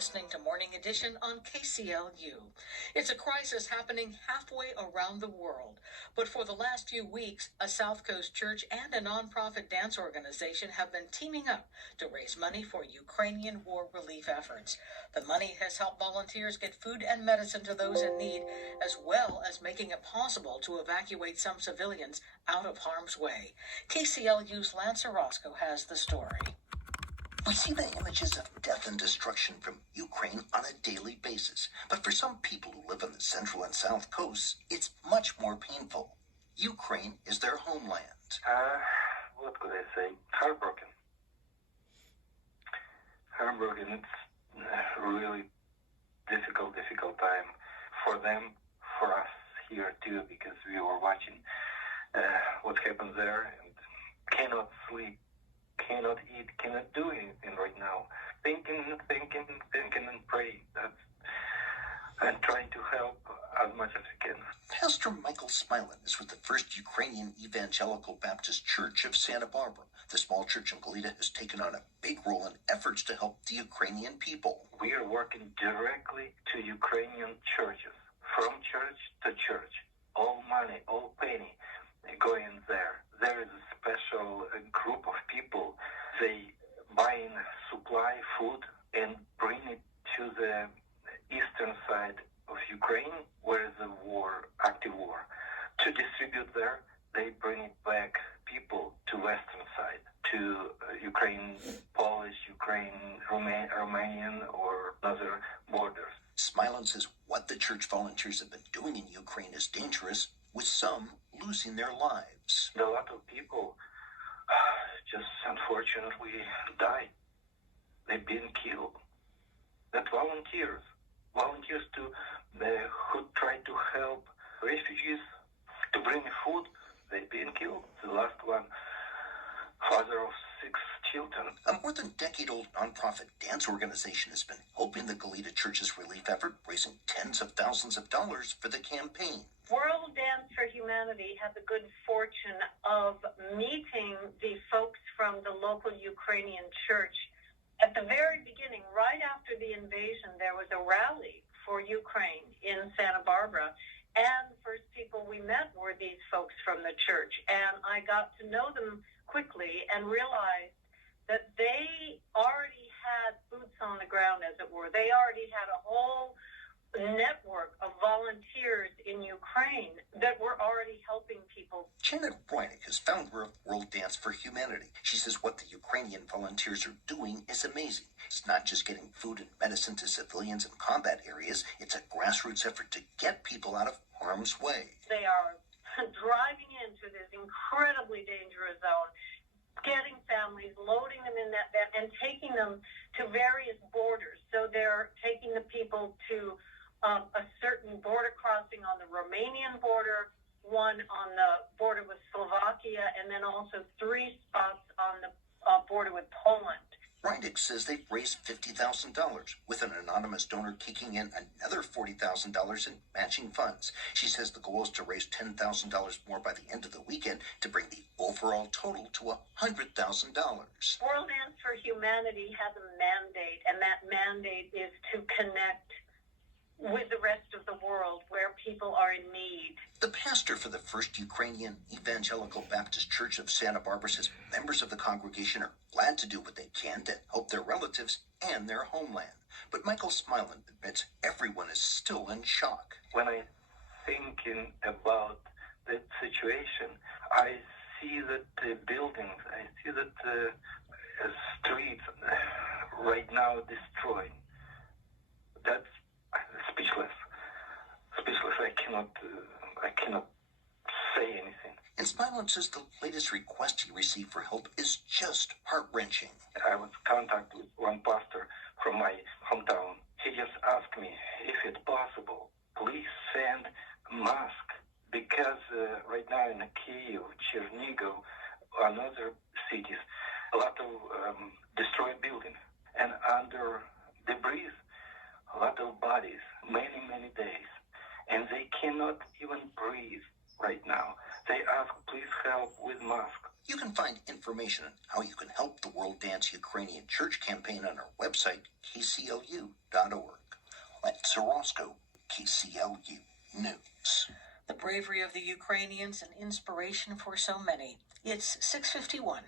listening to Morning Edition on KCLU. It's a crisis happening halfway around the world. But for the last few weeks, a South Coast church and a nonprofit dance organization have been teaming up to raise money for Ukrainian war relief efforts. The money has helped volunteers get food and medicine to those in need, as well as making it possible to evacuate some civilians out of harm's way. KCLU's Lance Orozco has the story. We see the images of death and destruction from Ukraine on a daily basis. But for some people who live on the central and south coasts, it's much more painful. Ukraine is their homeland. What could I say? Heartbroken. It's a really difficult time for them, for us here too, because we were watching what happened there and cannot sleep, cannot eat, cannot do anything right now. Thinking and praying. I'm trying to help as much as I can. Pastor Michael Smilin is with the First Ukrainian Evangelical Baptist Church of Santa Barbara. The small church in Goleta has taken on a big role in efforts to help the Ukrainian people. We are working directly to Ukrainian churches, from church to church. All money, all penny going there. There is a special group of people. They buy in supply, food, and bring it to the eastern side of Ukraine, where is the active war. To distribute there, they bring it back people to western side, to Ukraine, Polish, Ukraine, Romanian, or other borders. Smilin says what the church volunteers have been doing in Ukraine is dangerous, with some losing their lives. A lot of people just unfortunately died. They've been killed. That volunteers who try to help refugees to bring food, they've been killed. The last one, father of 6 children. A more than decade-old nonprofit dance organization has been helping the Goleta Church's relief effort, raising tens of thousands of dollars for the campaign. World Dance for Humanity had the good fortune of meeting the folks from the local Ukrainian church. At the very beginning, right after the invasion, there was a rally for Ukraine in Santa Barbara. And the first people we met were these folks from the church. And I got to know them quickly and realized that they already had boots on the ground, as it were. They already had a whole network of volunteers in Ukraine that were already helping people. Janet Roynick is founder of World Dance for Humanity. She says what the Ukrainian volunteers are doing is amazing. It's not just getting food and medicine to civilians in combat areas. It's a grassroots effort to get people out of harm's way. They are driving into this incredibly dangerous zone, getting families, loading them in that van, and taking them to various borders. So they're taking the people to a certain border crossing on the Romanian border, one on the border with Slovakia, and then also 3 spots on the border with Poland. Rydick says they've raised $50,000, with an anonymous donor kicking in another $40,000 in matching funds. She says the goal is to raise $10,000 more by the end of the weekend to bring the overall total to $100,000. World Dance for Humanity has a mandate, and that mandate is to connect with the rest of the world where people are in need. The pastor for the First Ukrainian Evangelical Baptist Church of Santa Barbara says members of the congregation are glad to do what they can to help their relatives and their homeland. But Michael Smilin admits everyone is still in shock. When I thinking about that situation, I see that the buildings, I see that the streets right now destroyed. That's speechless. I cannot say anything. And Smilin says the latest request he received for help is just heart-wrenching. I was in contact with one pastor from my hometown. He just asked me if it's possible, please send mask, because right now in Kyiv, Chernigov, and other cities, a lot of destroyed buildings, and under debris, a lot of bodies, many days, and they cannot even breathe right now. They ask, please help with masks. You can find information on how you can help the World Dance Ukrainian Church campaign on our website, kclu.org. Let's Roscoe, KCLU News. The bravery of the Ukrainians, an inspiration for so many. It's 6:51.